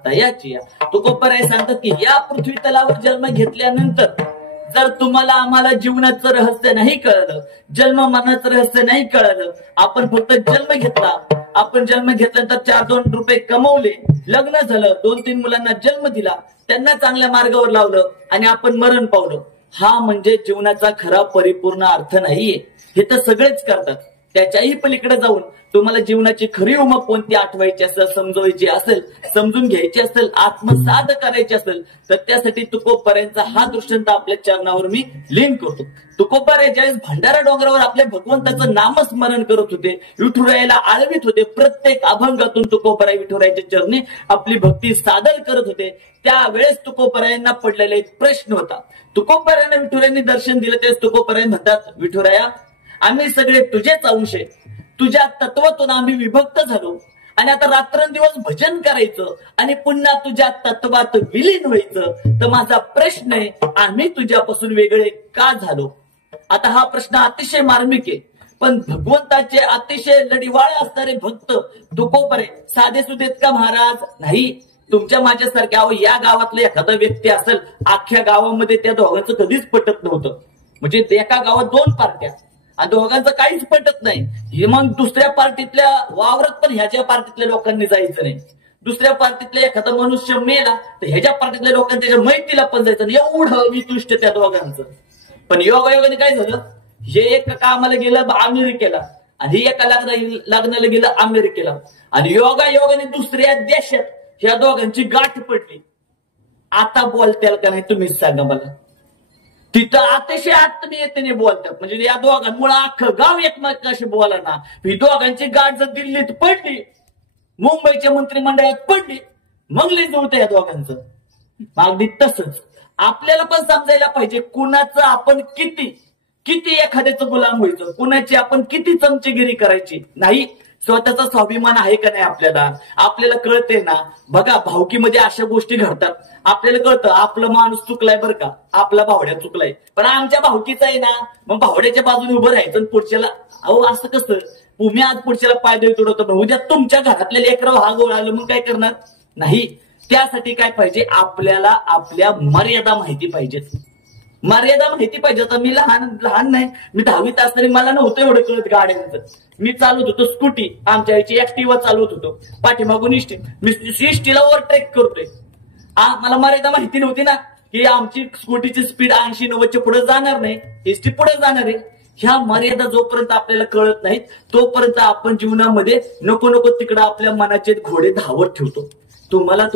सांगता याची तुकोबराय सांगतात की या पृथ्वी तलावर जन्म घेतल्यानंतर जर तुम्हाला आम्हाला जीवनाचं रहस्य नाही कळलं, जन्म मरणाचं रहस्य नाही कळलं, आपण फक्त जन्म घेतला, आपण जन्म घेतल्यानंतर 4-2 रुपये कमवले, लग्न झालं, 2-3 मुलांना जन्म दिला, त्यांना चांगल्या मार्गावर लावलं आणि आपण मरण पावलं, हा म्हणजे जीवनाचा खरा परिपूर्ण अर्थ नाहीये. हे तर सगळेच करतात. त्याच्याही पलीकडे जाऊन तुम्हाला जीवनाची खरी उमग कोणती आठवायची असेल, समजवायची असेल, समजून घ्यायची असेल, आत्मसात करायची असेल, तर त्यासाठी तुकोबरायांचा हा दृष्टांत आपल्या चरणावर मी लीन करतो. तुकोबराय ज्यावेळेस भंडारा डोंगरावर आपल्या भगवंताचं नामस्मरण करत होते, विठुरायाला आळवीत होते, प्रत्येक अभंगातून तुकोबराय विठुरायाच्या चरणी आपली भक्ती सादर करत होते, त्यावेळेस तुकोबरायांना पडलेला एक प्रश्न होता. तुकोबरायांना विठुरायांनी दर्शन दिलं त्यावेळेस तुकोबराय म्हणतात, विठुराया आम्ही सगळे तुझेच अंश आहे, तुझ्या तत्वातून आम्ही विभक्त झालो आणि आता रात्रंदिवस भजन करायचं आणि पुन्हा तुझ्या तत्वात विलीन व्हायचं, तर माझा प्रश्न आहे आम्ही तुझ्यापासून वेगळे का झालो? आता हा प्रश्न अतिशय मार्मिक आहे, पण भगवंताचे अतिशय लढीवाळे असणारे भक्त तुकोबराय साधे सुदेत का महाराज? नाही. तुमच्या माझ्यासारख्या या गावातला एखादा व्यक्ती असेल, अख्ख्या गावामध्ये त्या दोघांचं कधीच पटत नव्हतं. म्हणजे एका गावात 2 पार्ट्या आणि दोघांचं काहीच पटत नाही. मग दुसऱ्या पार्टीतल्या वावरात पण ह्याच्या पार्टीतल्या लोकांनी जायचं नाही, दुसऱ्या पार्टीतला एखादा मनुष्य मेला तर ह्याच्या पार्टीतल्या लोकांनी त्याच्या मैत्रीला पण जायचं नाही, एवढं निकृष्ट त्या दोघांचं. पण योगायोगाने काय झालं, हे एक कामाला गेलं अमेरिकेला आणि एका लग्नाला गेलं अमेरिकेला आणि योगायोगाने दुसऱ्या देशात ह्या दोघांची गाठ पडली. आता बोलताल का नाही तुम्हीच सांगा मला? तिथं अतिशय आत्मीयतेने बोलतात, म्हणजे या दोघांमुळे अख्खं गाव एकमेकाशी बोला ना. ही दोघांची गाठ जर दिल्लीत पडली, मुंबईच्या मंत्रिमंडळात पडली, मग लई जुळतं या दोघांचं. अगदी तसंच आपल्याला पण समजायला पाहिजे कुणाचं आपण किती एखाद्याचं गुलाम व्हायचं, कुणाची आपण किती चमचेगिरी करायची नाही. स्वतःचा स्वाभिमान आहे का नाही आपल्याला कळतंय ना. बघा भावकीमध्ये अशा गोष्टी घडतात, आपल्याला कळतं आपलं माणूस चुकलाय बरं का, आपला भावड्या चुकलाय, पण आमच्या भावकीचा आहे ना, मग भावड्याच्या बाजूने उभं राहायचं पुढच्याला. अहो असं कसं, तुम्ही आज पुढच्याला पाय देऊ तुडवतो, उद्या तुमच्या घरातले लेकरं हा गोळ आलं मग काय करणार? नाही. त्यासाठी काय पाहिजे, आपल्याला आपल्या मर्यादा माहिती पाहिजेत. मर्यादा माहिती पाहिजे. आता मी लहान नाही, मी 10वीत असताना मला नव्हतं एवढं कळत गाड्यांचं. मी चालवत होतो स्कूटी, आमच्या आईची एक्टिवा चालवत होतो, पाठीमागून इष्टी, मी इष्टीला ओव्हरटेक करतोय. मला मर्यादा माहिती नव्हती ना की आमची स्कूटीची स्पीड 80-90च्या पुढे जाणार नाही, इष्टी पुढे जाणार आहे. ह्या मर्यादा जोपर्यंत आपल्याला कळत नाहीत तोपर्यंत आपण जीवनामध्ये नको तिकडे आपल्या मनाचे घोडे धावत ठेवतो. तुम्हाला